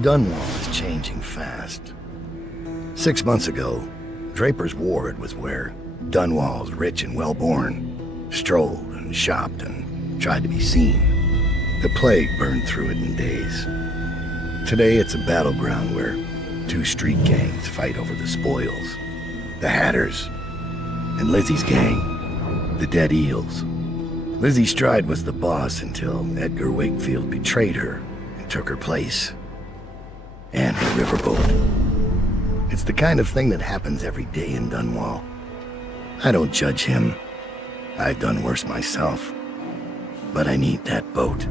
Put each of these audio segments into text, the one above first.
Dunwall is changing fast. 6 months ago, Draper's Ward was where Dunwall's rich and well-born strolled and shopped and tried to be seen. The plague burned through it in days. Today it's a battleground where two street gangs fight over the spoils. The Hatters and Lizzie's gang, the Dead Eels. Lizzie Stride was the boss until Edgar Wakefield betrayed her and took her place. And her riverboat. It's the kind of thing that happens every day in Dunwall. I don't judge him. I've done worse myself. But I need that boat.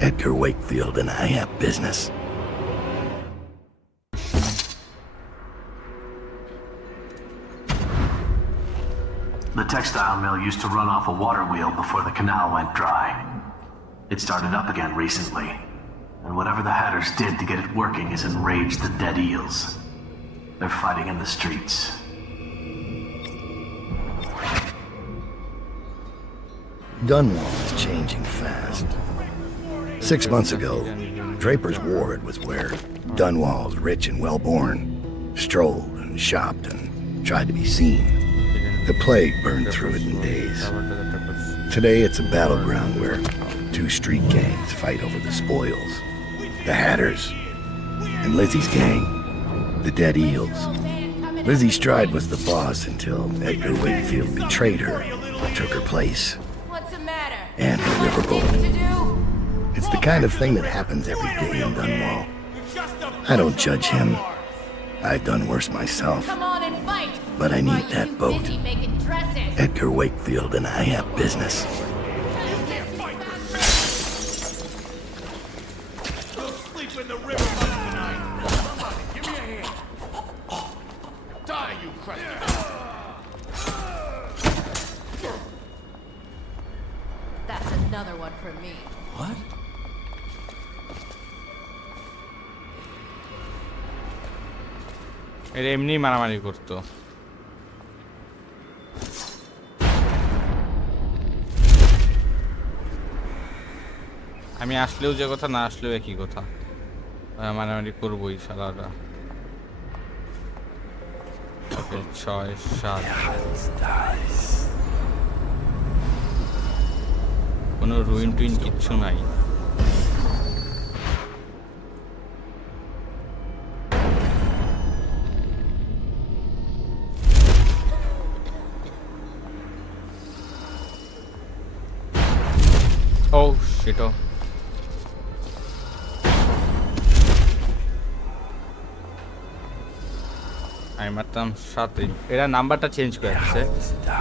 Edgar Wakefield and I have business. The textile mill used to run off a water wheel before the canal went dry. It started up again recently, and whatever the Hatters did to get it working has enraged the Dead Eels. They're fighting in the streets. Dunwall is changing fast. 6 months ago, Draper's Ward was where Dunwall's rich and well-born strolled and shopped and tried to be seen. The plague burned through it in days. Today it's a battleground where two street gangs fight over the spoils. The Hatters and Lizzie's gang, the Dead Eels. Lizzie Stride was the boss until Edgar Wakefield betrayed her and took her place. What's the matter? And her riverboat. It's the kind of thing that happens every day in Dunwall. I don't judge him. I've done worse myself. Come on and fight. But I need that boat. Busy making dresses. Edgar Wakefield and I have business. We'll sleep in the river tonight. Somebody, give me a hand. Die, you cracker. That's another one for me. What? এটা এমনি মারামারি করতো আমি আসলেও যে কথা না আসলেও একই কথা মারামারি করবোই শালারা ওকে 6-7 কোনো রুইন টুইন কিচ্ছু নাই Oh shit! Oh. আমি মারতাম 7 এরা নাম্বারটা চেঞ্জ করে দিয়েছে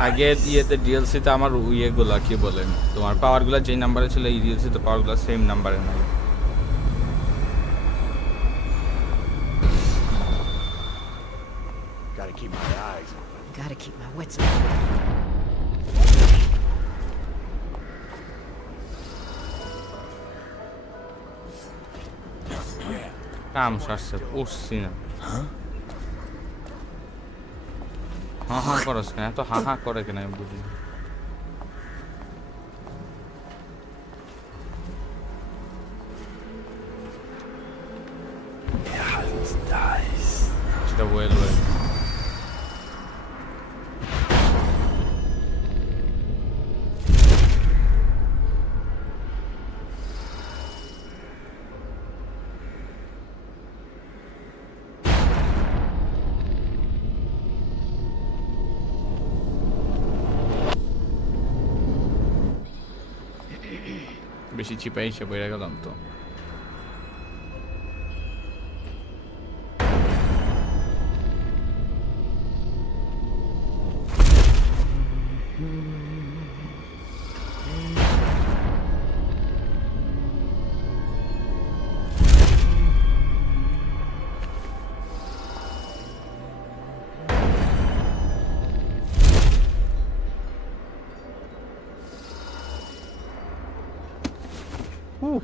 আগে ইয়েতে ডিএলসি তে আমার ইয়েগুলা কি বলেন তোমার পাওয়ারগুলো যে নাম্বারে ছিল এই ডিএলসি তে পাওয়ারগুলো সেম নাম্বারে নাই Gotta keep my eyes open. Gotta keep my wits open. কাম সারছে উঠছি না হ্যাঁ হ্যাঁ করস না এত হা হা করে কেন আমি বুঝি সেটা ওয়েল ওয়েল বেশি চিপাই সে বইরা গেলাম তো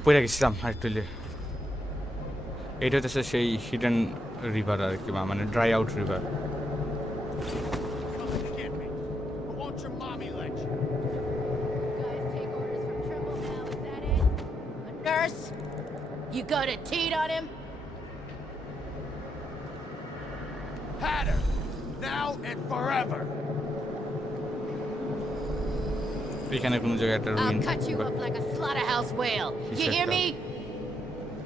পড়ে গেছিলাম আরেকটুলে এটা হচ্ছে সেই হিডেন রিভার আর কি মানে dry out river Nurse, you gonna teat on him? Hatter! Now and forever! এখানে কোনো জায়গায় একটা ruin I'll cut you up like a slaughterhouse whale. You hear me?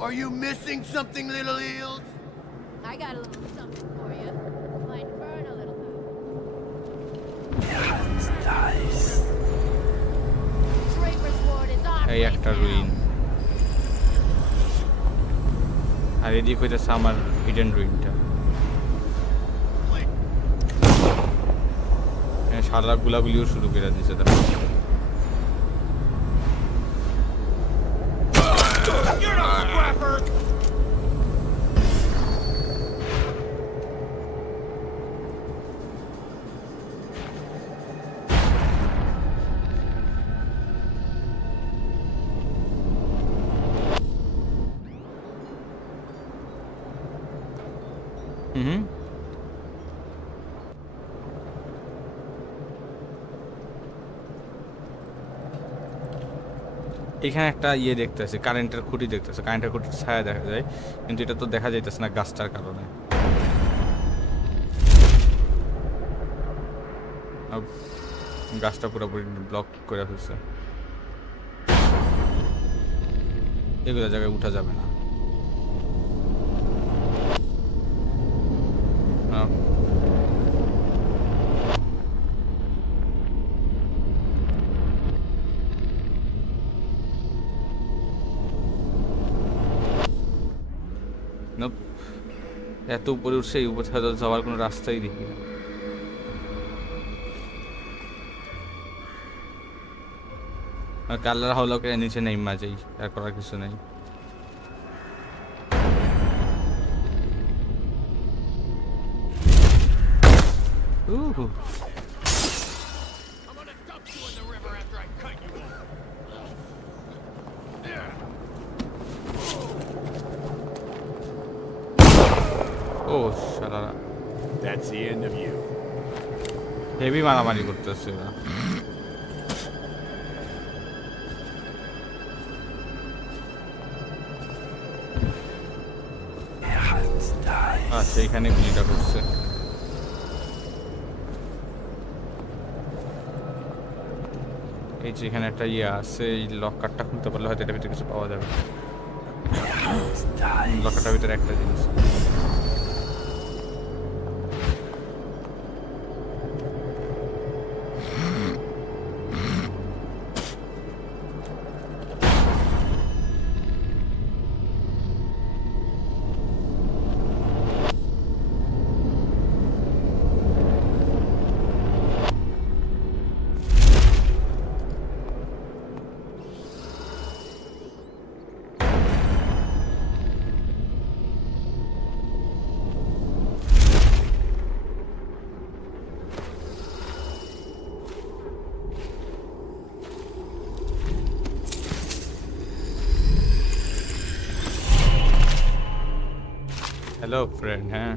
Are you missing something, little eels? I got a little something for you. Might burn a little. Draper's ward is our এই place একটা now. Ruin আর এদিক হইতেছে আমার hidden রুইনটা সারা গুলাগুলিও শুরু করে দিচ্ছে তারা You're not a scrapper! হুম এখানে একটা ইয়ে দেখতেছে কারেন্টের খুঁটি দেখতেছে কারেন্টের খুঁটির ছায়া দেখা যায় কিন্তু এটা তো দেখা যাইতেছে না গাছটার কারণে গাছটা পুরোপুরি ব্লক করে ফেলছে এগুলো জায়গায় উঠা যাবে না এত উপরে উঠছে এই উপর থেকে যাওয়ার কোনো রাস্তাই দেখি না কালার হলকে নিচে নেই মাঝেই আর করার কিছু নেই I'm gonna dump you in the river after I cut you off. ও শালা That's the end of you. Heavy মারামারি করতেছে ওরা আচ্ছা এখানে গুলিটা করছে এই যে এখানে একটা ইয়ে আছে এই লকারটা খুলতে পারলে হয়তো এটার ভিতরে কিছু পাওয়া যাবে লকারটার ভিতরে একটা জিনিস Hello, friend. Huh?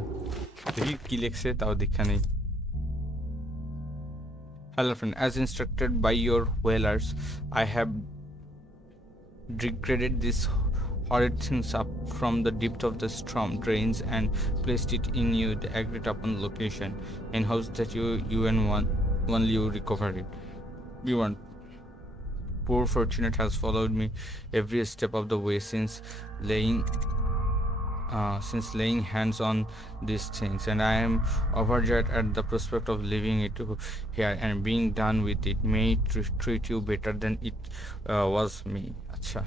কি লিখছে তাও দেখা নেই Hello, friend. As instructed by your whalers, I have degraded this horrid things up from the depth of the storm drains and placed it in you the agreed upon location in hopes that you and only you recover it. B1. Poor fortunate has followed me every step of the way since laying hands on these things, and I am overjoyed at the prospect of leaving it here and being done with it. May it treat you better than it was me. আচ্ছা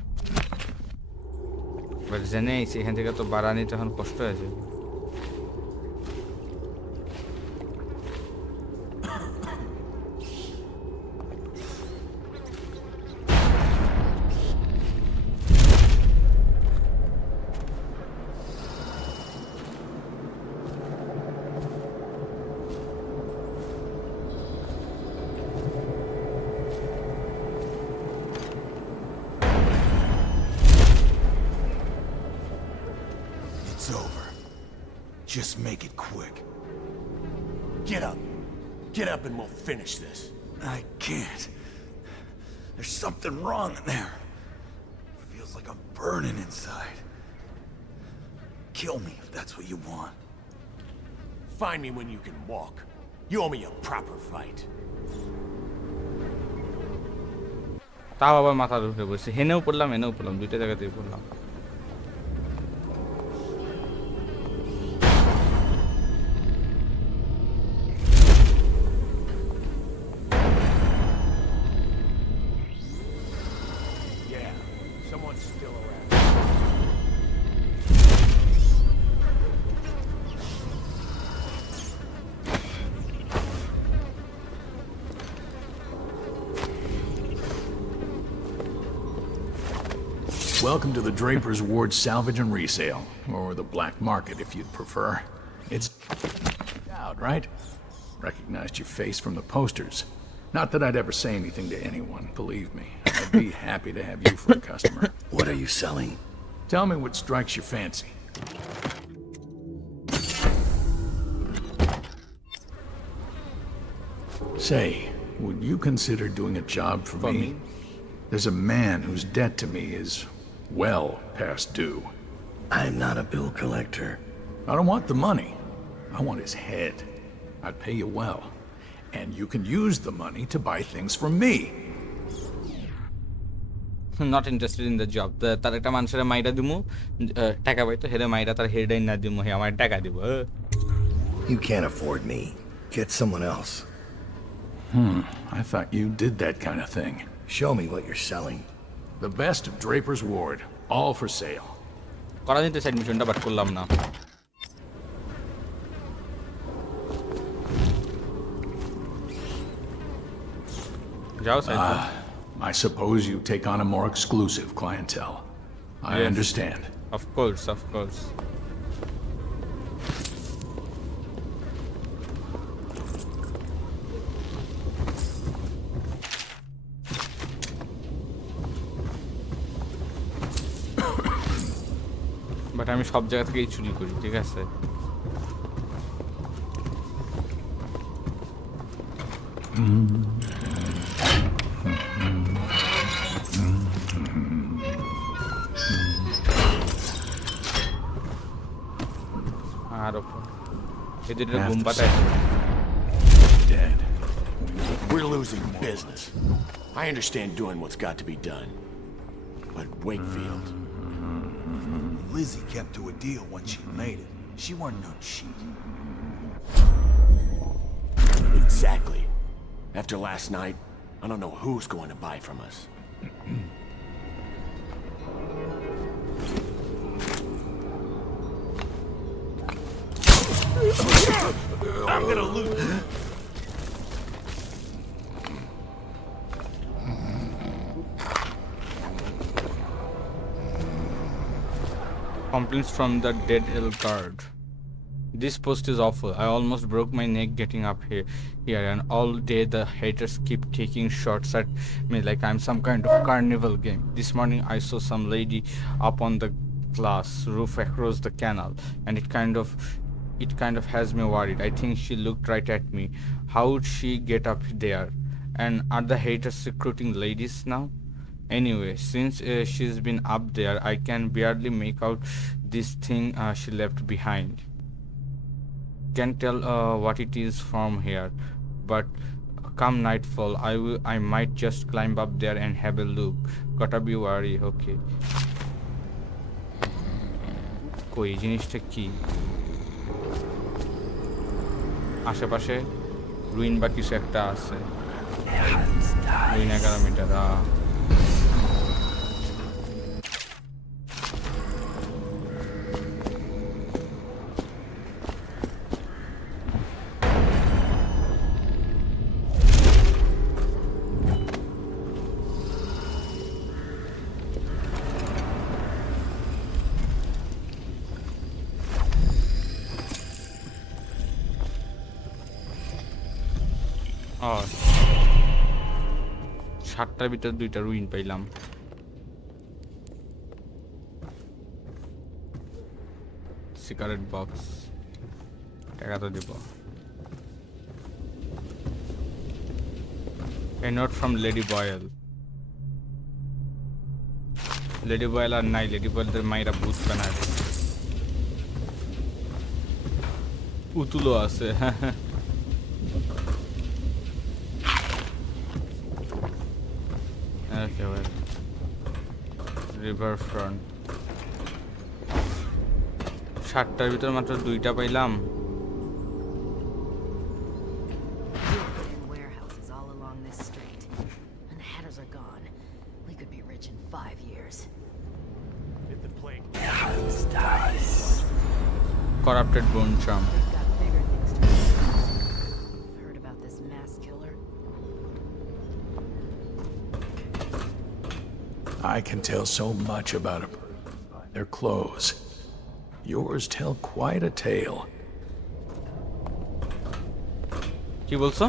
but জেনে এখান থেকে তো বাড়ানি তখন কষ্ট হয়েছে Just make it quick. Get up. Get up and we'll finish this. I can't. There's something wrong in there. Feels like I'm burning inside. Kill me if that's what you want. find me when you can walk. You owe me a proper fight. তাও আবার মাথার উপরে বসে হেনেও পড়লাম দুইটা জায়গাতেই পড়লাম Yeah, someone's still around. Welcome to the Draper's Ward Salvage and Resale, or the black market if you'd prefer. It's out, right? Recognized your face from the posters. Not that I'd ever say anything to anyone, believe me. I'd be happy to have you for a customer. What are you selling? Tell me what strikes your fancy. Say, would you consider doing a job for me? There's a man whose debt to me is well past due. I'm not a bill collector. I don't want the money. I want his head. I'd pay you well. And you can use the money to buy things from me. not interested in the job তার একটা মানুষের মাইরা দিমু টাকা পাইতো হেরে মাইরা তার হেডাই না দিমু হে আমার টাকা দিব You can't afford me. Get someone else. I thought you did that kind of thing. Show me what you're selling. The best of Draper's Ward, all for sale. করা দিতে সাইড মিশনটা বাট করলাম না যাও side I suppose you take on a more exclusive clientele. I Yes. understand. of course but আমি সব জায়গা থেকেই চুরি করি ঠিক আছে আর এদের ঘুম পাতায় Dead. We're losing business. I understand doing what's got to be done. But Wakefield, Lizzie kept to a deal once she made it. She wasn't no cheat. exactly. After last night, I don't know who's going to buy from us. I'm gonna lose. Complaints from the dead Eel guard. This post is awful. I almost broke my neck getting up here, and all day the haters keep taking shots at me like I'm some kind of carnival game. This morning I saw some lady up on the glass roof across the canal, and it kind of has me worried. I think she looked right at me. How would she get up there? And are the haters recruiting ladies now? Anyway, since she's been up there, I can barely make out this thing she left behind. Can't tell what it is from here, but come nightfall, I might just climb up there and have a look. Gotta be wary, okay. কই জিনিসটা কি আশেপাশে ruin বা কিছু একটা আছে ruin 11 metre সাতটার ভিতর 2টা রুইন পাইলাম সিগারেট বক্স টাকা তো দেব A note from Lady Boyle. Lady Boyle আর নাই Lady Boyle দের মাইরা ভূত বানায় উতুলো আছে একেবারে রিভার ফ্রন্ট 7টার ভিতর মাত্র 2টা পাইলাম warehouses all along this street. And the hatters are gone. We could be rich in 5 years. Hit the plate. corrupted bone charm We've got bigger things to do. Heard about this mass killer? I can tell so much about a person by their clothes. Yours tell quite a tale. কি বলছো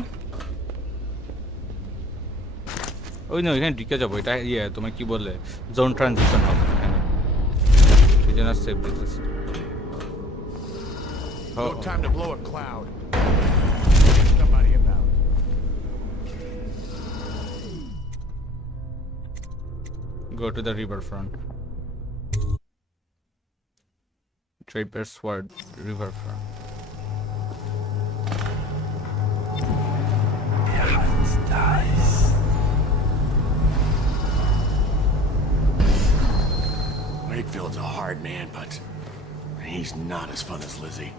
ওই না এখানে ঢুকে যাবো এটা ইয়ে তোমার কি বলে জোন ট্রানজিশন হবে এখানে এই জন্য সেভ দিতেছি No time to blow a cloud. Somebody about. go to the riverfront Draper's Sword riverfront Wakefield's a hard man, but he's not as fun as Lizzie.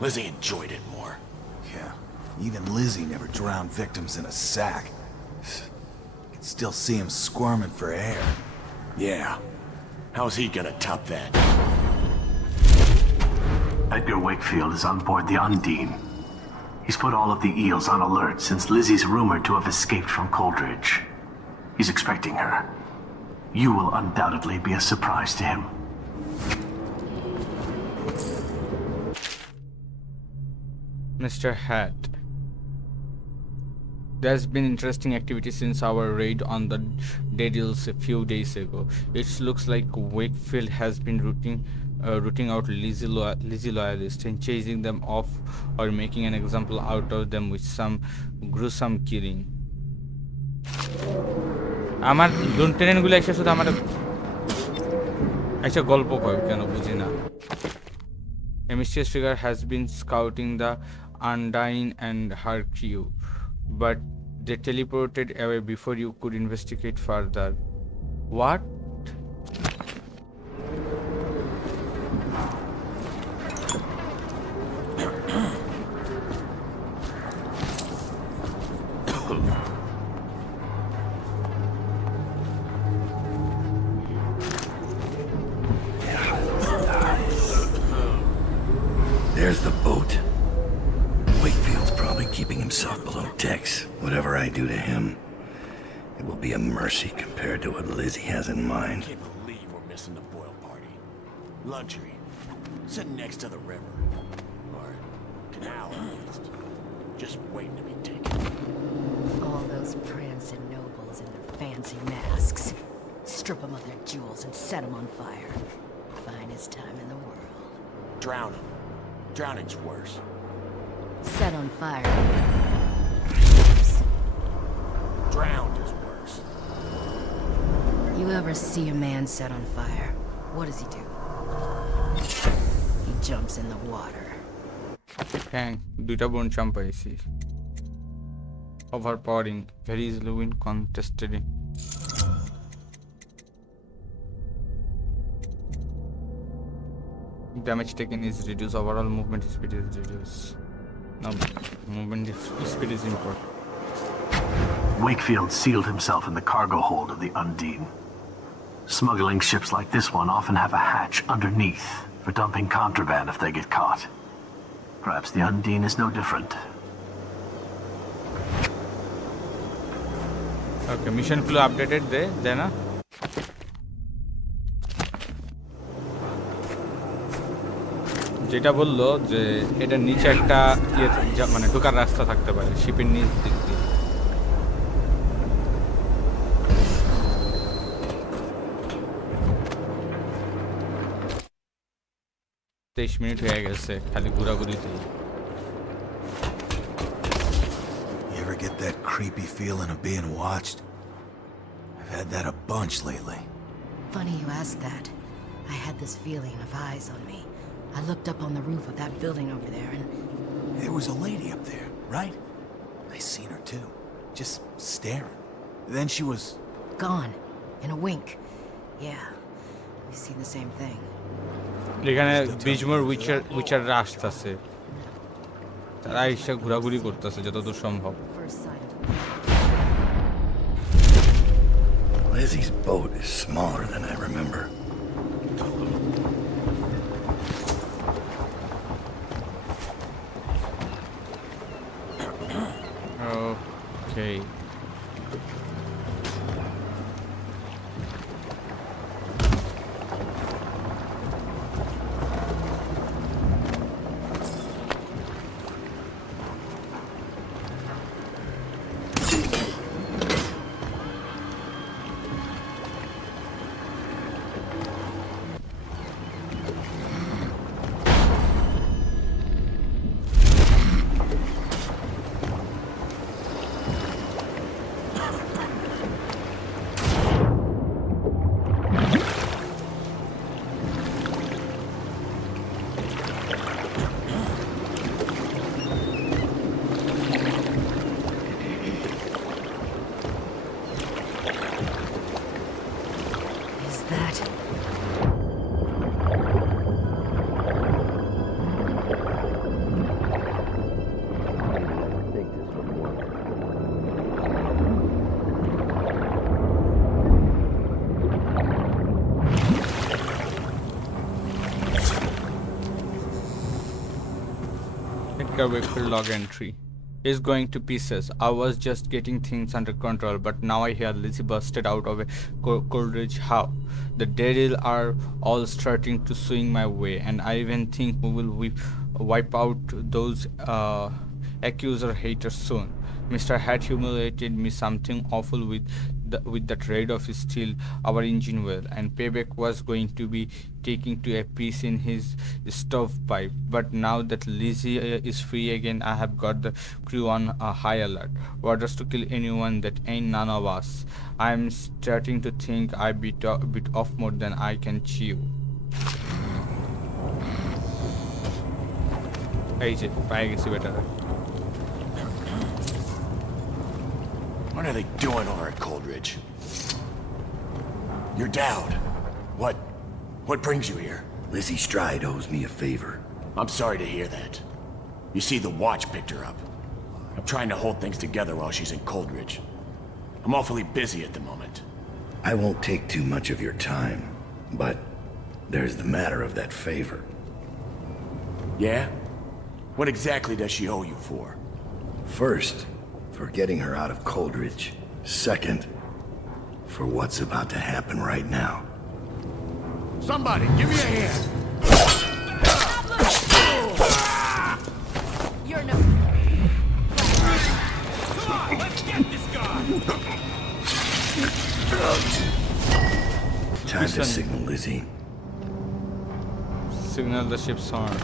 Lizzie enjoyed it more. Yeah, even Lizzie never drowned victims in a sack. Can still see him squirming for air. Yeah. How's he gonna top that? Edgar Wakefield is on board the Undine. He's put all of the Eels on alert since Lizzie's rumored to have escaped from Coldridge. He's expecting her. You will undoubtedly be a surprise to him. Mr. Hat. There's been interesting activity since our raid on the Dead Eels a few days ago. It looks like Wakefield has been rooting out Lizzie loyalists and chasing them off or making an example out of them with some gruesome killing. আমার লুন্টেনেন্টগুলো এসে শুধু আমার একটা গল্প কয় কেন বুঝি না A mysterious figure has been scouting the Undine and her crew, but they teleported away before you could investigate further. What? There's the boat. Wakefield's probably keeping himself below decks. Whatever I do to him, it will be a mercy compared to what Lizzie has in mind. Can't believe we're missing the Boyle party. Luxury. Sitting next to the river. Or canal, at least. Just waiting to be taken. All those prancing nobles in their fancy masks. Strip them of their jewels and set them on fire. Finest time in the world. Drown him. Drowning's worse. Set on fire. Drowned is worse. You ever see a man set on fire? What does he do? He jumps in the water. Hang, দুইটা বোন চাম পাইছি overpowering very easily win contested damage taken is reduced overall movement speed is reduced now movement speed is important Wakefield sealed himself in the cargo hold of the Undine. Smuggling ships like this one often have a hatch underneath for dumping contraband if they get caught. Perhaps the Undine is no different. Okay, mission flow updated there na যেটা বললো যে এটা নিচে একটা মানে ঢোকার রাস্তা থাকতে পারে শিপের নিচ দিক দিয়ে 23 মিনিট হয়ে গেছে খালি ঘোরাঘুরিতেই You ever get that creepy feeling of being watched? I've had that a bunch lately. Funny you ask that. I had this feeling of eyes on me. I looked up on the roof of that building over there and... There was a lady up there, right? I seen her too. Just staring. Then she was... gone. In a wink. Yeah. We see the same thing. এখানে ব্রিজমোর Witcher আসতেছে তারা এসে ঘোরাঘুরি করতেছে যতদূর সম্ভব First sight of Lizzie's boat is smaller than I remember. Okay. Wicked log entry is going to pieces. I was just getting things under control, but now I hear Lizzie busted out of a Coleridge. How? The Daryl are all starting to swing my way, and I even think we will wipe out those accuser haters soon. Mr. had humiliated me something awful with that raid of steel our engine well, and payback was going to be taking to a piece in his stovepipe. But now that Lizzie is free again, I have got the crew on a high alert. Orders to kill anyone that ain't none of us. I'm starting to think I bit off more than I can chew. Hey, I can see better. What are they doing over at Coleridge? You're Dowd. What brings you here? Lizzie Stride owes me a favor. I'm sorry to hear that. You see, the watch picked her up. I'm trying to hold things together while she's in Coleridge. I'm awfully busy at the moment. I won't take too much of your time, but there's the matter of that favor. Yeah? What exactly does she owe you for? First, for getting her out of Coleridge. Second, for what's about to happen right now. Somebody, give me a hand! You're no... Come on, let's get this guy! Time to signal Lizzie. Signal the ship's horn.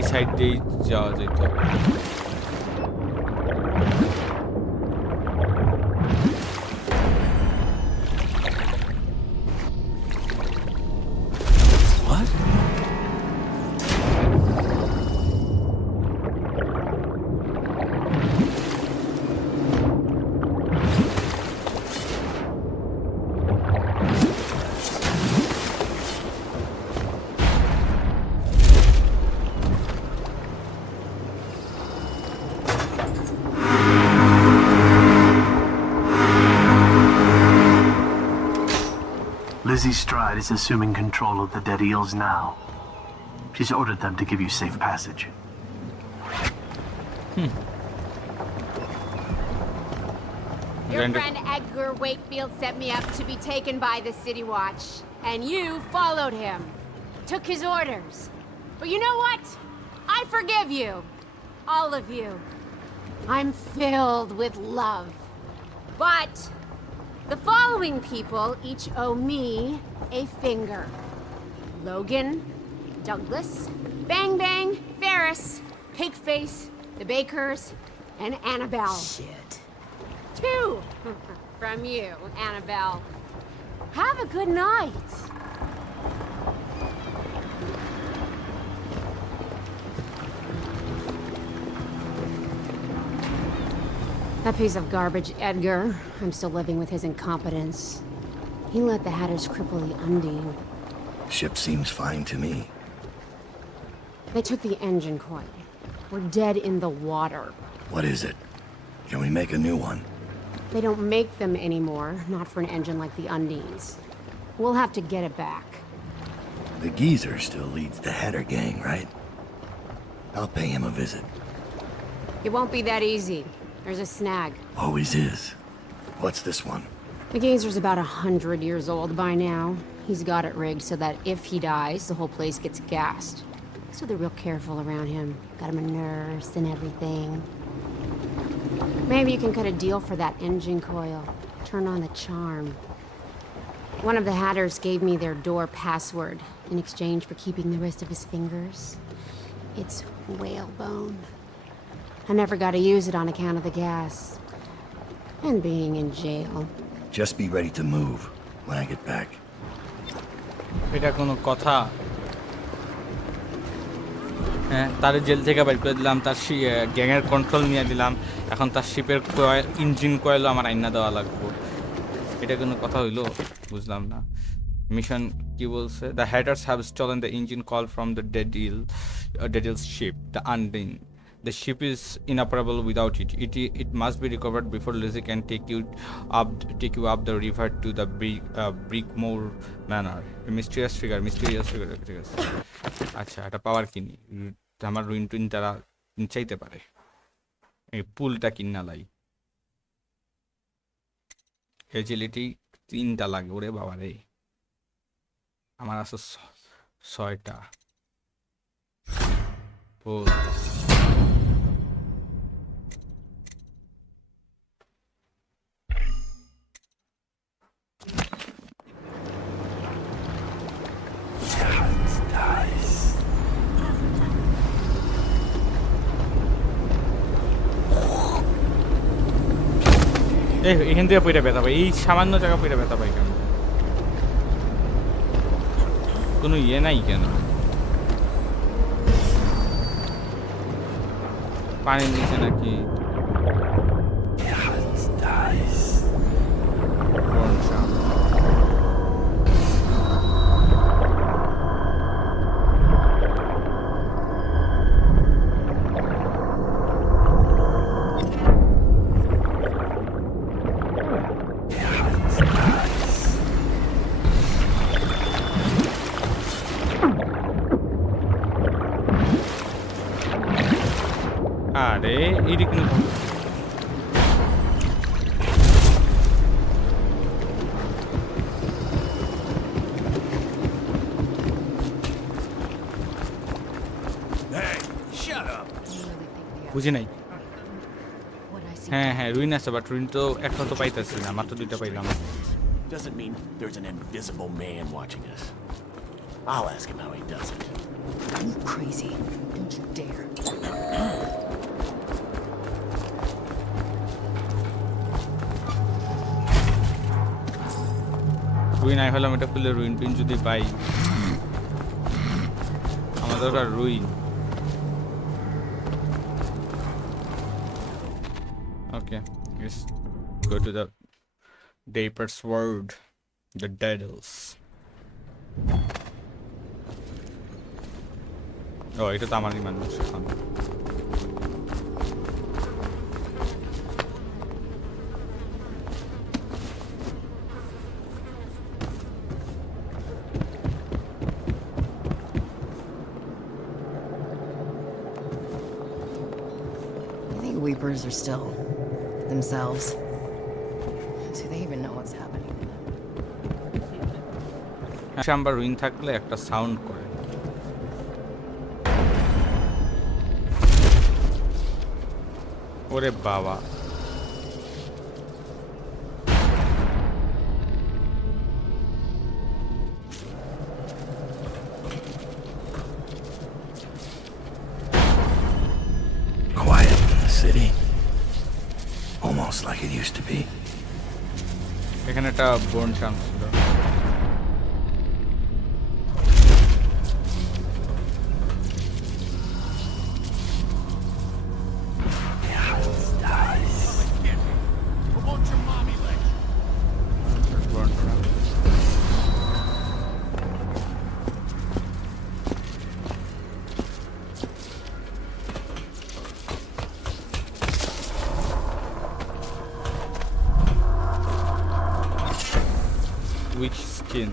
এই side দিয়ে যাওয়া যেত Lizzie Stride is assuming control of the dead Eels now. She's ordered them to give you safe passage. Your friend Edgar Wakefield set me up to be taken by the City Watch, and you followed him. Took his orders. But you know what? I forgive you. All of you. I'm filled with love. But the following people each owe me a finger. Logan, Douglas, Bang Bang, Ferris, Cakeface, the Bakers, and Annabelle. Shit. 2 from you, Annabelle. Have a good night. That piece of garbage, Edgar. I'm still living with his incompetence. He let the Hatters cripple the Undine. Ship seems fine to me. They took the engine coil. We're dead in the water. What is it? Can we make a new one? They don't make them anymore, not for an engine like the Undine's. We'll have to get it back. The geezer still leads the Hatter gang, right? I'll pay him a visit. It won't be that easy. There's a snag. Always is. What's this one? The geezer's about 100 years old by now. He's got it rigged so that if he dies, the whole place gets gassed. So they're real careful around him. Got him a nurse and everything. Maybe you can cut a deal for that engine coil. Turn on the charm. One of the Hatters gave me their door password in exchange for keeping the rest of his fingers. It's whalebone. I never got to use it on account of the gas. And being in jail. Just be ready to move when I get back. এটা কোনো কথা? হ্যাঁ, তার jail থেকে বের করে দিলাম, তার গ্যাংয়ের কন্ট্রোল নিয়ে দিলাম, এখন তার শিপের ইঞ্জিন কয়েলও আমার আইনা দেওয়া লাগবে। এটা কোনো কথা হইলো? বুঝলাম না। মিশন কি বলছে? The Hatters have stolen the engine coil from the Dead Eel's ship, the Undine. The ship is inoperable without it. It must be recovered before Lizzie can take you up the river to the Brigmore Manor. A mysterious figure. ঠিক আছে। আচ্ছা, এটা পাওয়ার কিনি। আমার ruin twin তারা চাইতে পারে। এই পুলটা কিনা লাই। এজিলিটি 3টা লাগে, ওরে বাবা রে। আমার আছে 6টা। পুল। এখান থেকে পইটা ব্যথা পাই, এই সামান্য জায়গা পইটা ব্যথা পাই কেন? কোনো ইয়ে নাই কেন? পানির নিচে নাকি? আরে এদিক কিন্তু বুঝি নাই। হ্যাঁ হ্যাঁ, রুইন আছে, বাট রুইন তো একটা তো পাইতেছি না, মাত্র 2টা পাইলাম। Doesn't mean there's an invisible man watching us. I'll ask him how he does it. Are you crazy? Don't you dare. Ruin I হলাম, এটা খুললে রুইন টুইন যদি পাই, আমার দরকার ruin. Okay, let's go to the Draper's World, the Eels. Oh, এটা তো আমারই মানুষ এখন। Weepers are still themselves. Do they even know what's happening? Chamber ruin থাকলে একটা সাউন্ড করে। ওরে বাবা, Quiet in the city. Almost like it used to be. এখানে একটা বোন চান্স ছিল। Promote your mommy lecture. বোন chance. Which skin?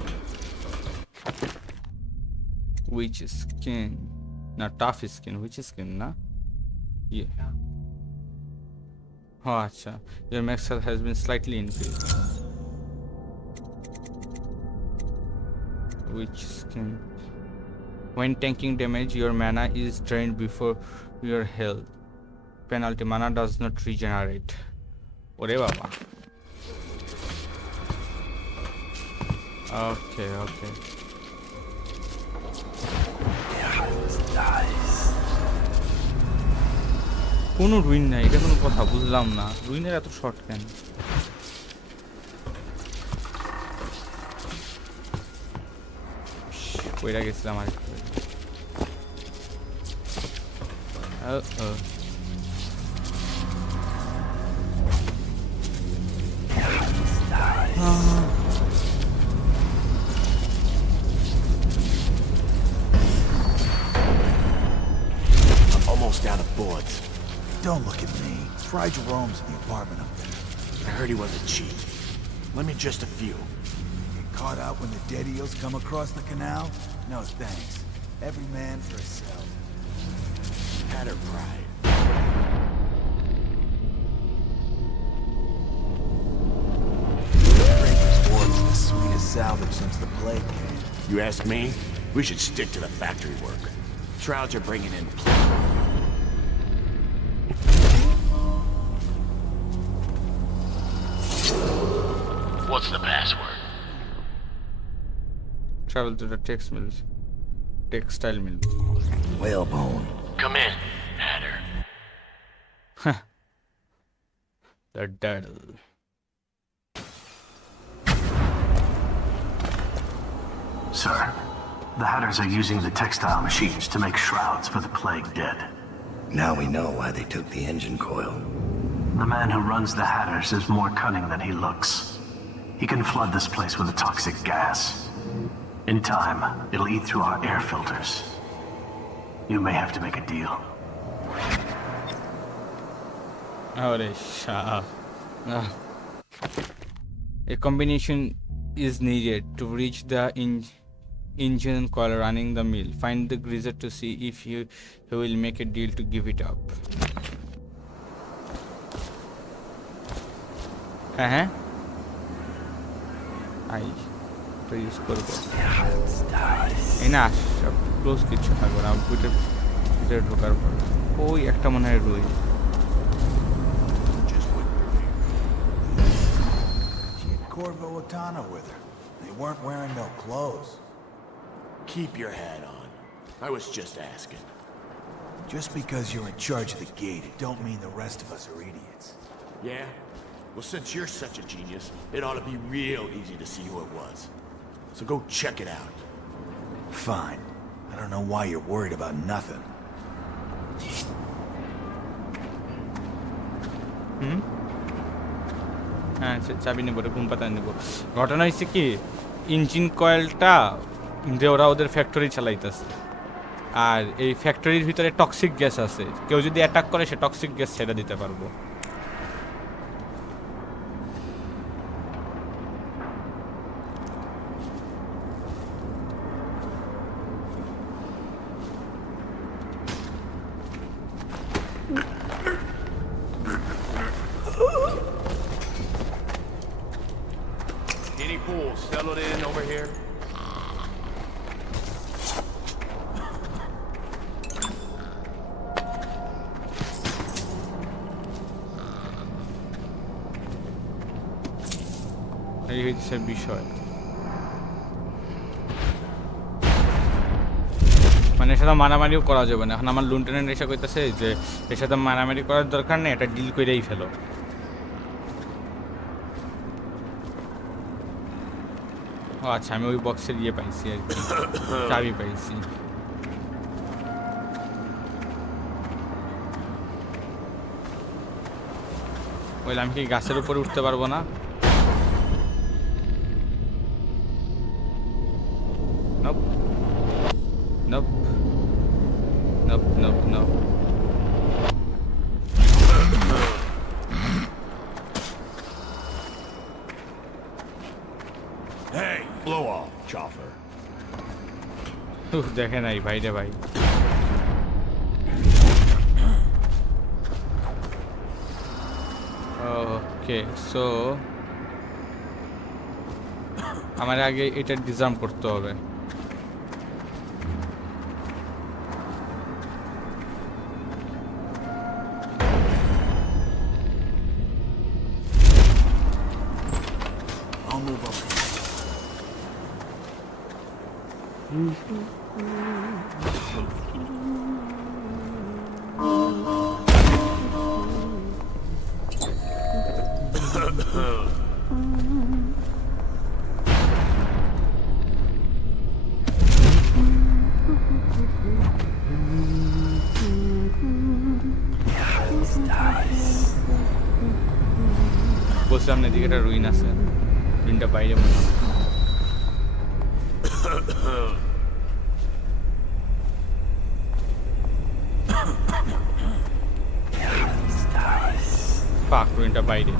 Which skin? Na tough skin. Which skin? Na? Yeah. Oh, acha. Your max health has been slightly increased. Which skin? When tanking damage, your mana is drained before your health. Penalty mana does not regenerate. Ore baba. Okay, okay. কোনো ruin নাই, এটা কোনো কথা বুঝলাম না। রুইনের এত short কেন? কইরা গেছিলাম আর Almost out of bullets. Don't look at me. Try Jerome's in the apartment up there. I heard he wasn't cheap. Let me just a few. Get caught out when the dead eels come across the canal? No thanks. Every man for himself. Had her pride. Draper's Ward's the sweetest salvage since the plague came. You ask me? We should stick to the factory work. Shrouds are bringing in What's the password? Travel to the textile mill. Whalebone. Come in, Hatter. The daddle. Sir, the Hatters are using the textile machines to make shrouds for the plague dead. Now we know why they took the engine coil. The man who runs the Hatters is more cunning than he looks. He can flood this place with a toxic gas. In time, it'll eat through our air filters. You may have to make a deal. A combination is needed to reach the engine coil running the mill. Find the greaser to see if he will make a deal to give it up. I use Corvo. Enough. Close কিছু থাকবে না। ভিতরে ঢোকার পর ওই একটা মনে হয় রুই। She had Corvo Attano with her. They weren't wearing no clothes. Keep your hat on. I was just asking. Just because you're in charge of the gate, it don't mean the rest of us are idiots. Yeah? Well, since you're such a genius, it ought to be real easy to see who it was. So go check it out. Fine. I don't know why you're worried about nothing. হ্যাঁ চাবি নেবো, ঘুম পাতা নেবো। ঘটনা হয়েছে কি, engine কয়েলটা দিয়ে ওরা ওদের ফ্যাক্টরি চালাইতেছে, আর এই ফ্যাক্টরির ভিতরে টক্সিক গ্যাস আছে। কেউ যদি অ্যাটাক করে সে টক্সিক গ্যাস ছেড়ে দিতে পারবো। Any pools settled in over here? এই হচ্ছে বিষয়। মানে এর সাথে মারামারিও করা যাবে না। এখন আমার লুন্টেনেন্ট এসে কইতাছে যে এর সাথে মারামারি করার দরকার নেই, এটা ডিল করেই ফেলো। ও আচ্ছা, আমি ওই বক্সের ইয়ে পাইছি আর কি, চাবি পাইছি। বললাম আমি কি গাছের উপরে উঠতে পারবো না? Nope. Nope. Nope, nope, nope. Hey, blow off, chopper. দেখে নাই ভাই রে ভাই। ওকে, সো আমার আগে এটা ডিজার্ম করতে হবে। I'll move over. বলছিলাম না এদিকে একটা রুইন আছে, রুইনটা বাইরে মনে হয়। পাক, রুইনটা বাইরে।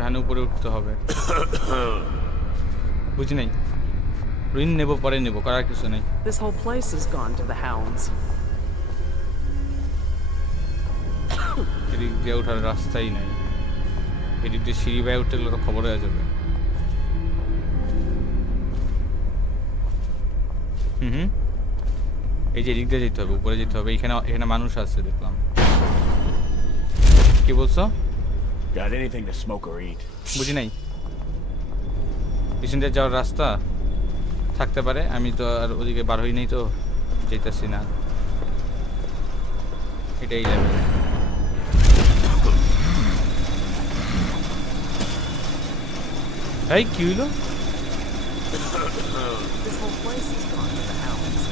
এখানে উপরে উঠতে হবে, বুঝি নাই। রুইন নেব, পরে নেব, করার কিছু নেই। This whole place has gone to the hounds. এদিক দিয়ে ওঠার রাস্তাই নাই, এদিক দিয়ে সিঁড়ি বাই উঠতে গেলে তো খবর হয়ে যাবে। এই যে এদিক দিয়ে যেতে হবে, উপরে যেতে হবে। এখানে এখানে মানুষ আছে দেখলাম। কি বলছো? Got anything to smoke or eat? বুঝি নাই। পিছন দিয়ে যাওয়ার রাস্তা থাকতে পারে, আমি তো আর ওদিকে বার হই নাই, তো যেতেছি না। এটাই লেভেল। এই কি হইলো? This whole place has gone to the hounds.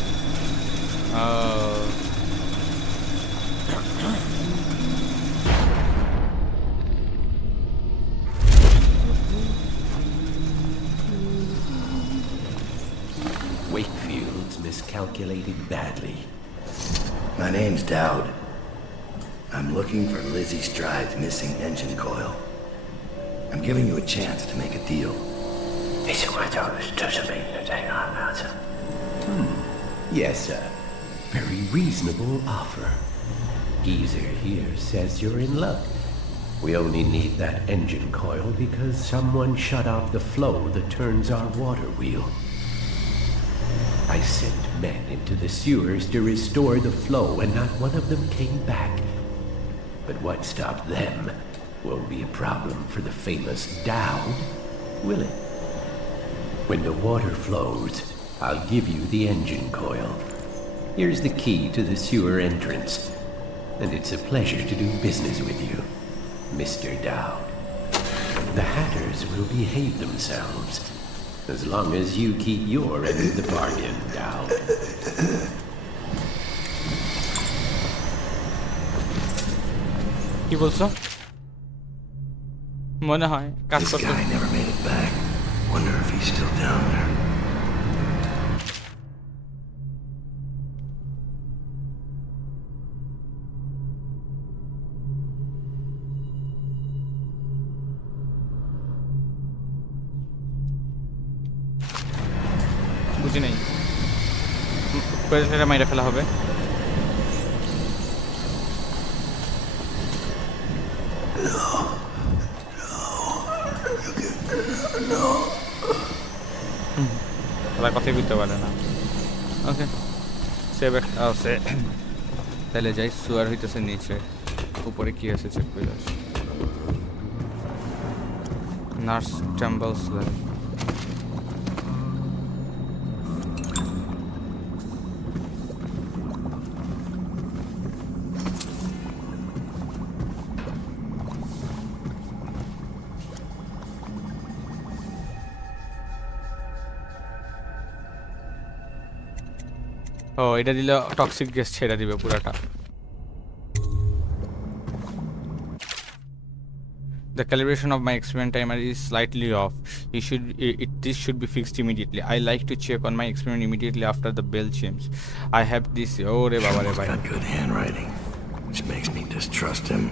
Wakefield's miscalculated badly. My name's Dowd. I'm looking for Lizzie Stride's missing engine coil. I'm giving you a chance to make a deal. Yes, sir. Very reasonable offer. Geezer here says you're in luck. We only need that engine coil because someone shut off the flow that turns our water wheel. I sent men into the sewers to restore the flow, and not one of them came back. But what stopped them won't be a problem for the famous Dowd, will it? When the water flows, I'll give you the engine coil. Here's the key to the sewer entrance, and it's a pleasure to do business with you, Mr. Dowd. The Hatters will behave themselves, as long as you keep your end of the bargain, Dowd. কি বলছো? মনে হয় কাজ This করতে। guy never made it back. Wonder if he's still down there. কিছু নেই, প্রেজেন্টারে মাইরা ফেলা হবে। ওরা কথাই বুঝতে পারে না। ওকে সেভ একটা আছে, তাহলে যাই। সুয়ার হইতেছে নিচে, উপরে কি আছে চেক করে আসি। Nurse temples lab. ও এটা দিলে টক্সিক গ্যাস ছেড়ে দিবে পুরাটা। The calibration of my experiment timer is slightly off. This should be fixed immediately. I like to check on my experiment immediately after the bell chimes. I have this. Oh, re baba re bhai. Got good handwriting, which makes me distrust him.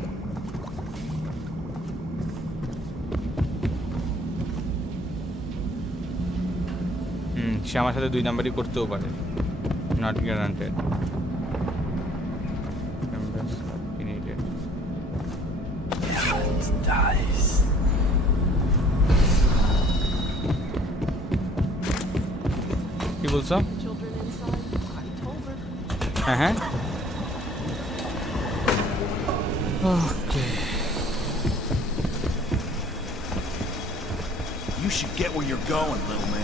সে আমার সাথে 2 নাম্বারই করতেও পারে, not guaranteed. Dice. কি বলছো? হ্যাঁ ওকে। You should get where you're going, little man.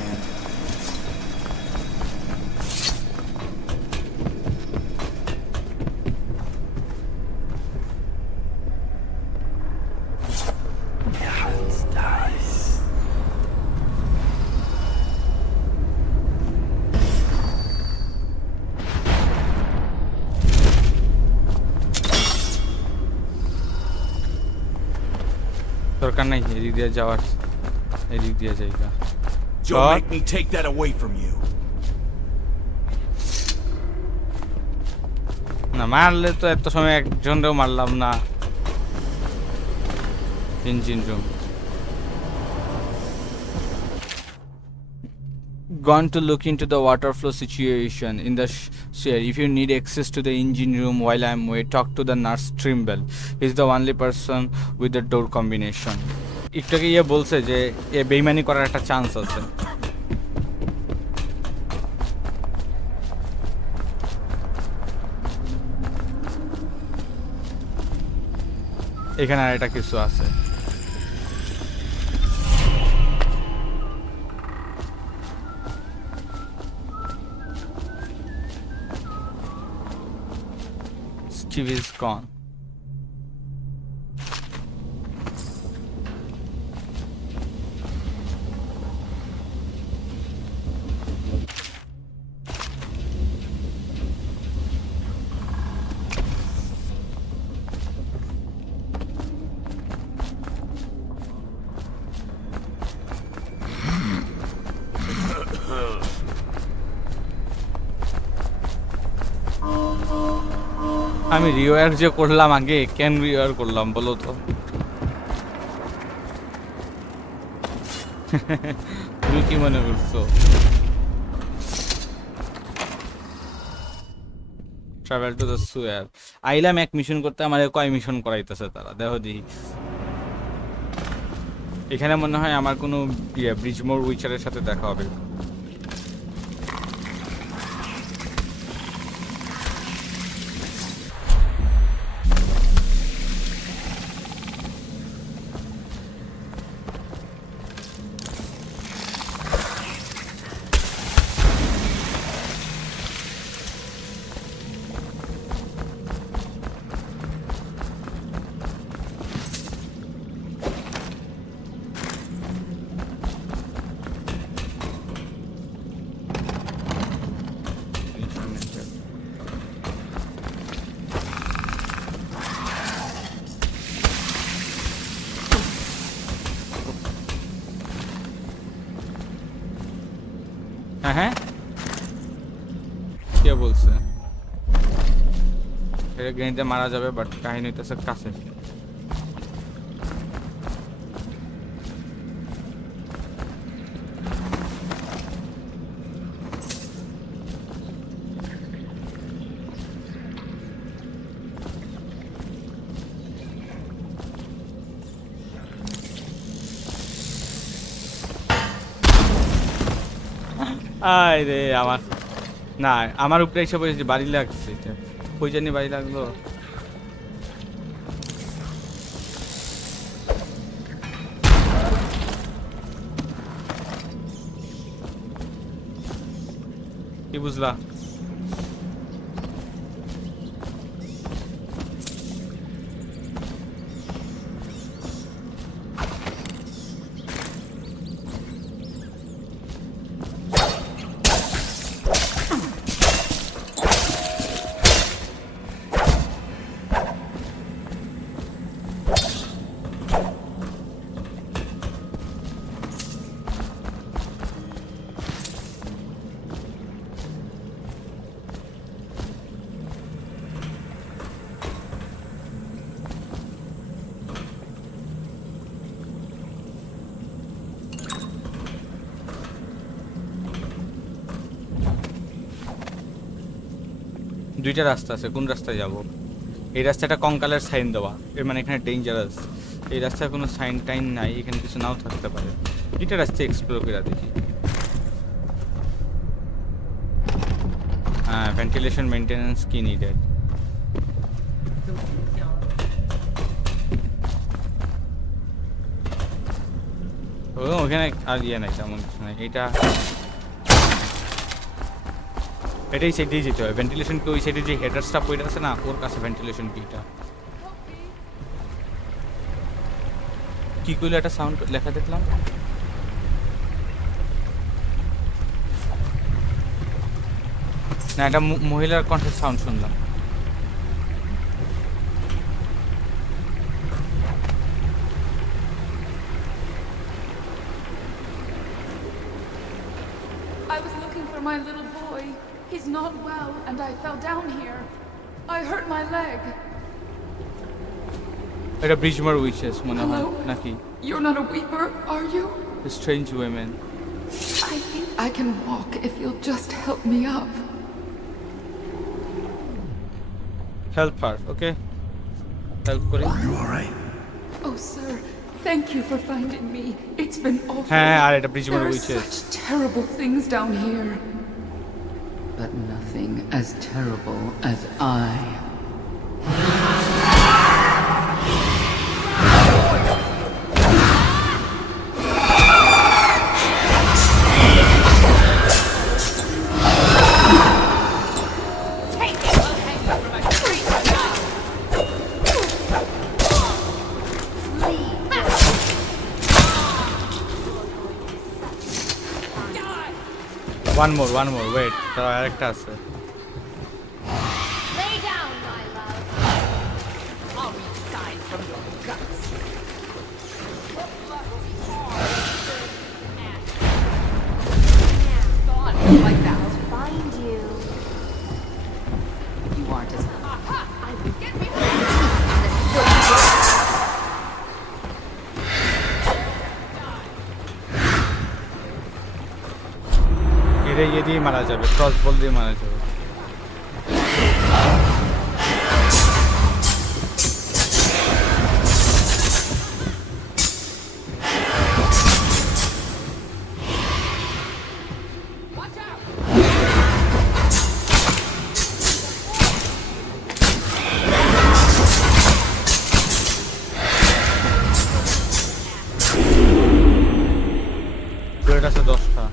দরকার নাই এদিক দিয়ে যাওয়ার, এদিক দিয়ে যাইগা। Don't make me take that away from you. না মারলে তো এত সময় একজনও মারলাম না। Engine room. Gone to look into the water flow situation in the share. If you need access to the engine room while I'm away, talk to the nurse Trimble. He's the only person with the door combination. একটাকে ইয়ে বলছে যে এ বেইমানি করার একটা chance আছে। এখানে আর এটা কিছু আছে। Steve is gone. আমি রিওয়ার যে করলাম আগে, কেন রিওয়ার করলাম বলো তো? তুমি কি মনে করছো? Travel to the sour. আইলাম এক মিশন করতে, আমার কয় মিশন করাইতেছে তারা, দেখো দেখি। এখানে মনে হয় আমার কোনো ব্রিজমোর উইচারের সাথে দেখা হবে। হ্যাঁ কে বলছে এটা গ্রেনেডে মারা যাবে, বাট কাহিনী হইতেছে কাছে। আয় রে আমার না আমার উপরে এসে বসে বাড়ি লাগছে এটা কই জানি বাড়ি লাগলো কি বুঝলা দুইটা রাস্তা আছে কোন রাস্তায় যাব এই রাস্তাটা কঙ্কালের সাইন দেওয়া এর মানে এখানে ডেঞ্জারাস এই রাস্তায় কোনো সাইন টাইন নাই এখানে কিছু নাও থাকতে পারে দুইটা রাস্তা এক্সপ্লোর করে দেখি হ্যাঁ ভেন্টিলেশন মেইনটেনেন্স কি নিডেড ও ওখানে আর ইয়ে নাই তেমন কিছু নাই এটা এটাই সাইডেই যেতে হবে ভেন্টিলেশন কি ওই সাইডে যে হেডারসটা পড়ে আছে না ওর কাছে ভেন্টিলেশন কিটা কি কইলো একটা সাউন্ড লেখা দেখলাম না এটা মহিলার কণ্ঠের সাউন্ড শুনলাম I was looking for my little boy. He's not well, and I fell down here. I hurt my leg. এটা ব্রিজমোর উইচেস মনে হয় নাকি You're not a weeper, are you? Strange women. I think I can walk if you'll just help me up. Help her, okay? Help kori. Are you all right? Oh, sir, thank you for finding me. It's been awful. হ্যাঁ আর এটা ব্রিজমোর There are witches such terrible things down here. But nothing as terrible as I. One more, wait. There are characters. Lay down, my love. I'll read signs from your guts. Gone like that. I'll find you. You aren't as I will get me. এটা ইয়ে দিয়ে মারা যাবে cross বল দিয়ে মারা যাবে bullet আছে 10টা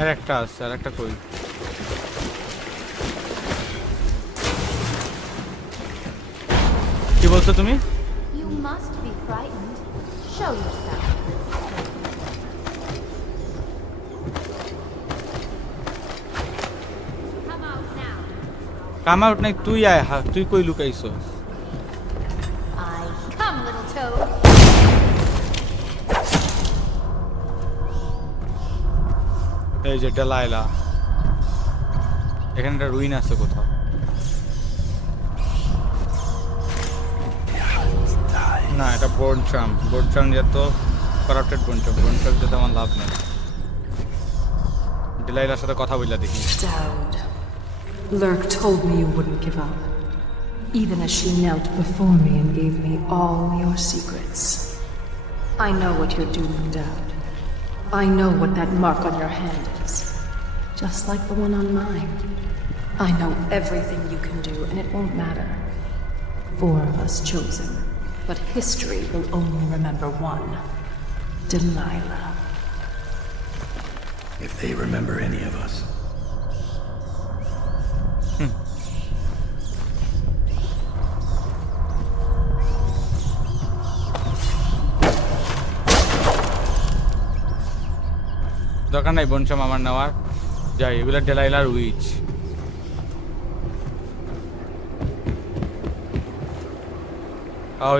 আর একটা আছে আর একটা কই কি বলছো তুমি You must be frightened. Show yourself. Come out now. Come out নাই তুই আয় তুই কই লুকাইছো I come, little toad. এই যে ডেলাইলা এখানে একটা রুইন আছে কোথাও না এটা বোর্ড ট্রাম যত করাপ্টেড বোর্ড ট্রাম যেতে আমার লাভ নেই ডেলাইলার সাথে কথা বললা দেখি Lurk told me you wouldn't give up. Even as she knelt before me and gave me all your secrets. I know what you're doing, Dad. I know what that mark on your hand is. Just like the one on mine. I know everything you can do, and it won't matter. 4 of us chosen. But history will only remember one. Delilah. If they remember any of us. দরকার নাই বনশাম আমার নেওয়ার যাই এগুলো ডেলাইলার which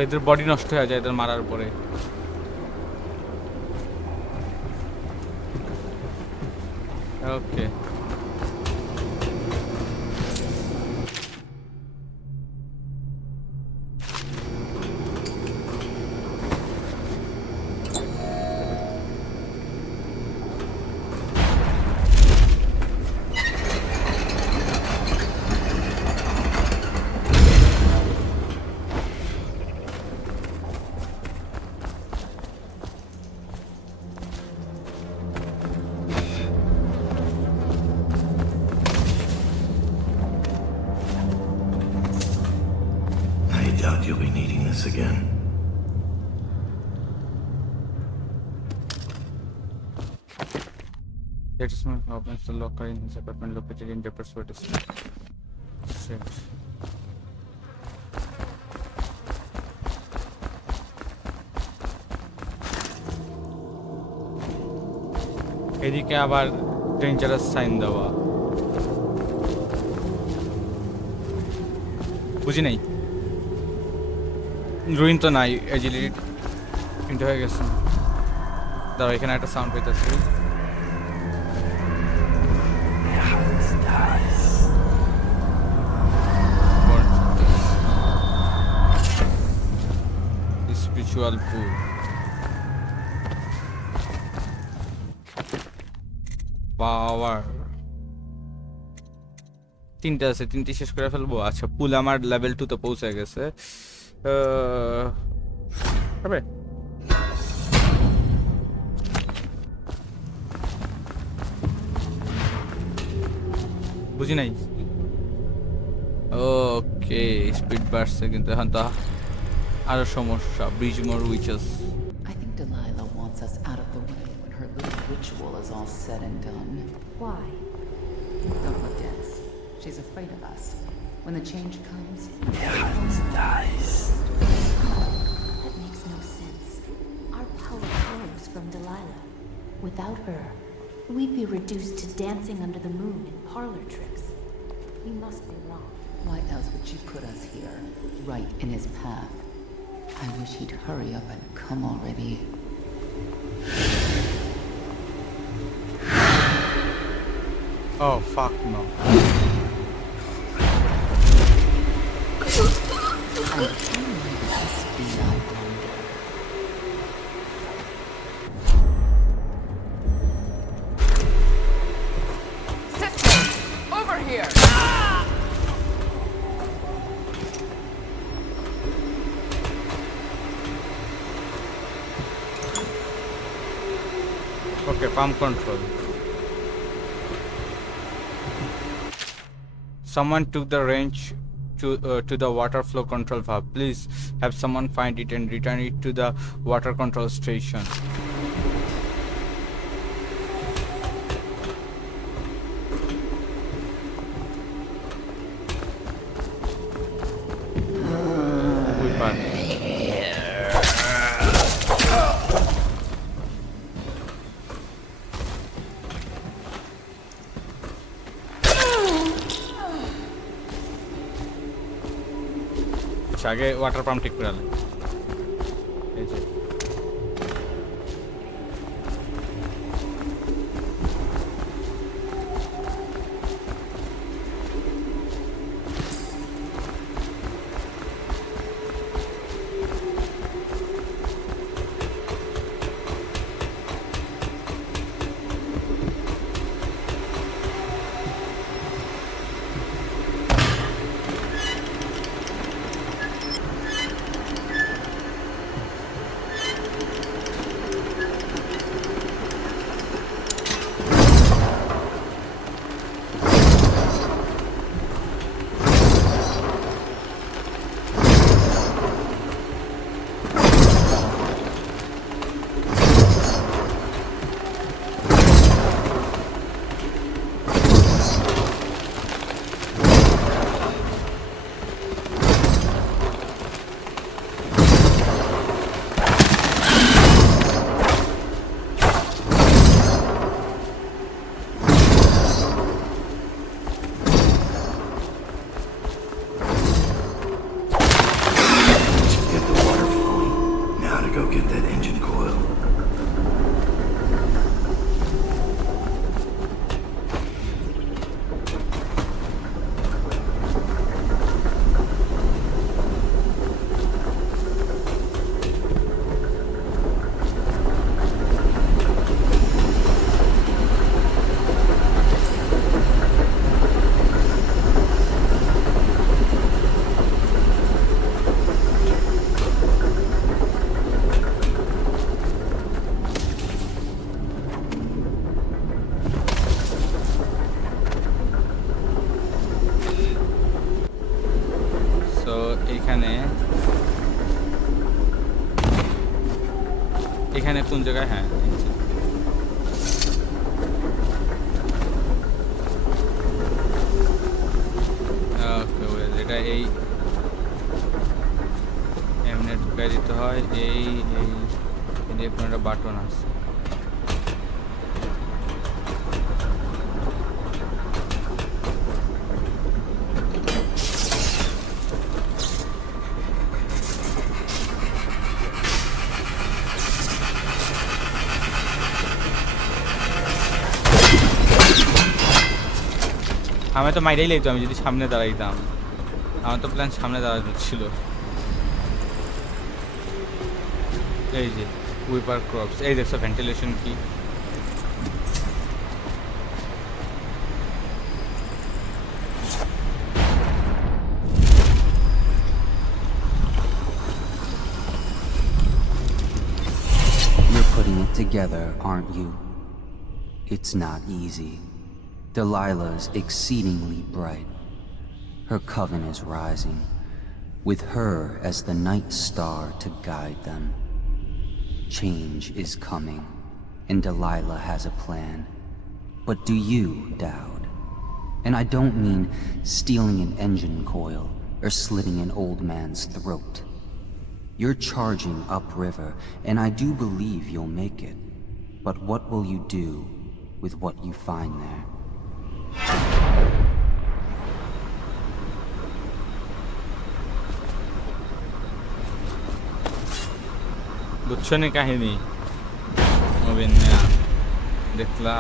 এদের body নষ্ট হয়ে যায় এদের মারার পরে ওকে You'll be needing this again. Latest man opens the locker in his apartment located in Draper's Wood. Shit. এদিকে আবার ডেঞ্জারাস সাইন দেওয়া বুঝি নাই রুইন তো নাই এজিলিটি প্রিন্ট হয়ে গেছে দাঁড়াও এখানে একটা সাউন্ড পেতেছি স্পিরিচুয়াল পুল পাওয়ার 3টা আছে 3টি শেষ করে ফেলবো আচ্ছা পুল আমার লেভেল 2 তে পৌঁছে গেছে হবে বুঝি নাই ওকে স্পিড বাড়ছে কিন্তু এখন তো আরো সমস্যা ব্রিজমোর witches I think Delilah wants us out of the way when her little ritual is all said and done. Why? Don't look tense. She's afraid of us. When the change comes, That makes no sense. Our power flows from Delilah. Without her, we'd be reduced to dancing under the moon and parlor tricks. We must be wrong. why else would she put us here, right in his path? I wish he'd hurry up and come already. Oh fuck no. Over here! Okay, pump control. Someone took the wrench to the water flow control valve. Please have someone find it and return it to the water control station. আগে water pump ঠিক করে এই যে এখানে কোন জায়গায়? হ্যাঁ ওকে, এটা এই এমনি ঢুকাই দিতে হয়। এই কোনো একটা বাটন আছে। আমি তো মাইরাই লাগতো আমি যদি সামনে দাঁড়াইতাম। আমার তো প্ল্যান সামনে দাঁড়ানো ছিল। এই যে উইপার ক্রপস, এই দেখছো ভেন্টিলেশন কি? You're putting it together, aren't you? It's not easy. Delilah's exceedingly bright. Her coven is rising, with her as the night star to guide them. Change is coming, and Delilah has a plan. But do you, Dowd? And I don't mean stealing an engine coil or slitting an old man's throat. You're charging upriver, and I do believe you'll make it. But what will you do with what you find there? বুঝছো না কাহিনী? নবীন মিয়া দেখলা?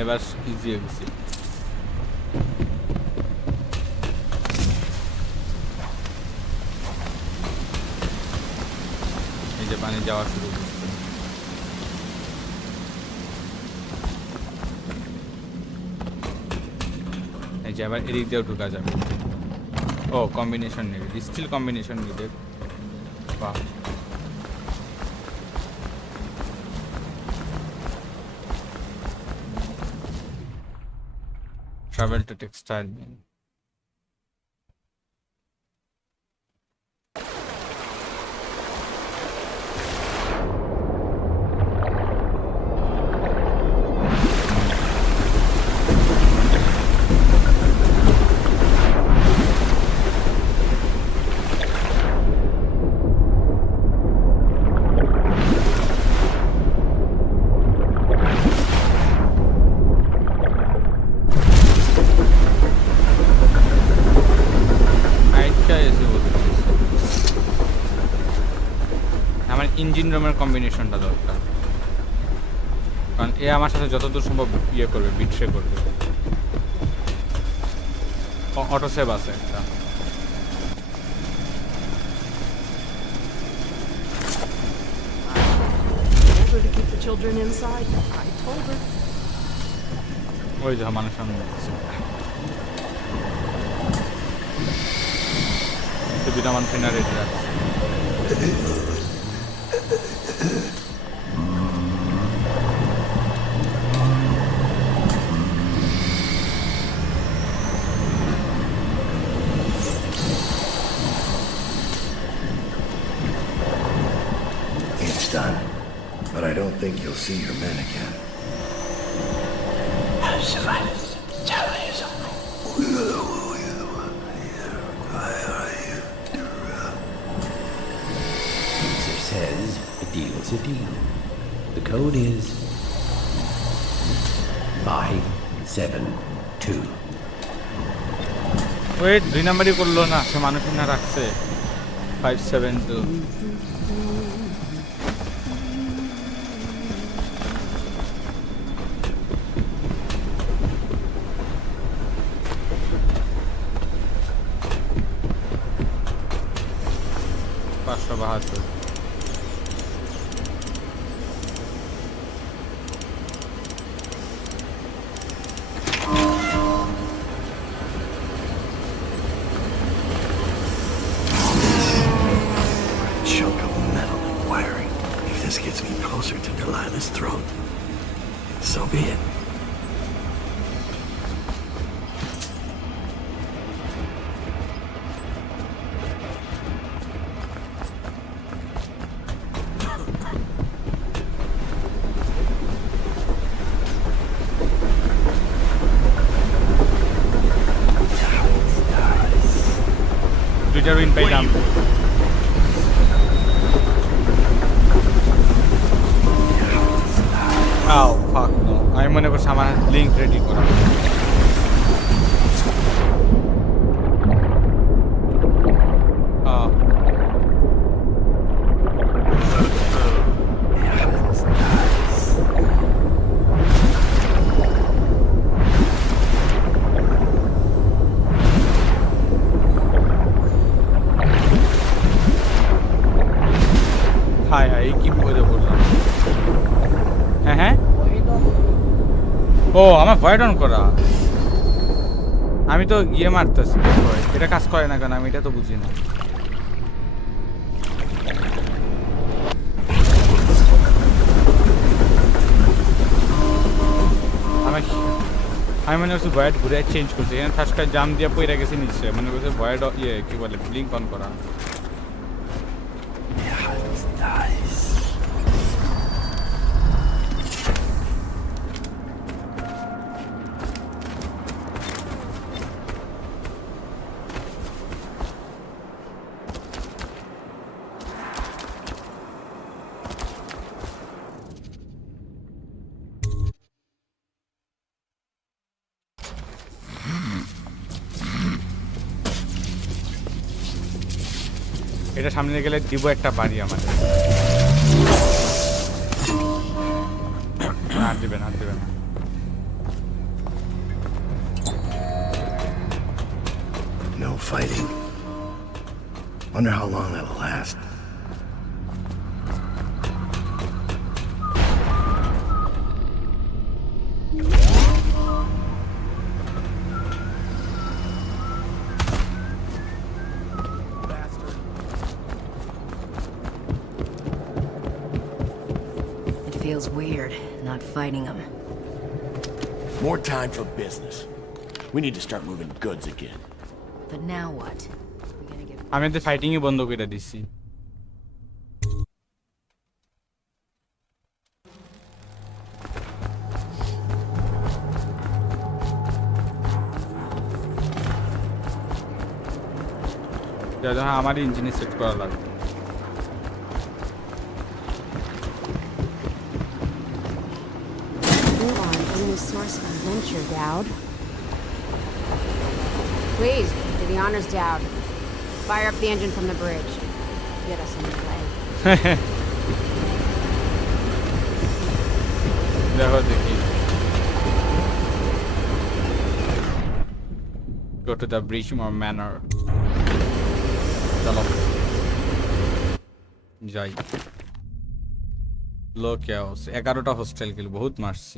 এবার easy হয়ে গেছে। এই যে পানি যাওয়া শুরু করছে। এই যে আবার এদিক দিয়েও ঢুকা যাবে। ও কম্বিনেশন নেবে, স্টিল কম্বিনেশন নেবে। বাহ, travel to textile mill. Engine রুমের কম্বিনেশনটা দরকার, কারণ এ আমার সাথে যতদূর সম্ভব ইয়ে করবে, বিট্রে করবে। অটো সেভ আছে একটা। ওই যে মানুষ সামনে দুটা মানুষ রেডি আছে। It's done, but I don't think you'll see your men again. Caesar says a deal's a deal. The code is 572. Wait, 2 নাম্বারই করলো না, সে মানুষ না রাখছে 572। Chunk of metal and wiring. If this gets me closer to Delilah's throat, so be it. 2টা win পাইলাম Oh fuck no আমি মনে করছি আমার লিংক রেডি করা হাই হাই কি বলে বললাম হ্যাঁ হ্যাঁ ও আমার ভয় ডাউন করা আমি তো গিয়ে মারতেছি এটা কাজ করে না কেন আমি এটা তো বুঝি না আমি মনে করছি ভয়েড ঘুরে চেঞ্জ করছি এখানে ফার্স্ট করে জাম দিয়ে পইরা গেছে নিচে মনে করছে ভয়েড ইয়ে কি বলে ব্লিঙ্ক অন করা এটা সামনে গেলে দিব একটা বাড়ি আমাদের আর দিবেন না No fighting. Wonder how long that'll last. Feels weird, not fighting them. More time for business. We need to start moving goods again. But now what? We're gonna get... আমি তো ফাইটিংই বন্ধ করে দিছি যা আমার ইঞ্জিনে সেট করা লাগবে Source of adventure, Dowd. Please, do the honors, Dowd. Fire up the engine from the bridge. Get us in the way. Go to the Brigmore Manor. Chalo. Jai. Low chaos. 11টা hostel kill, bahut marsi.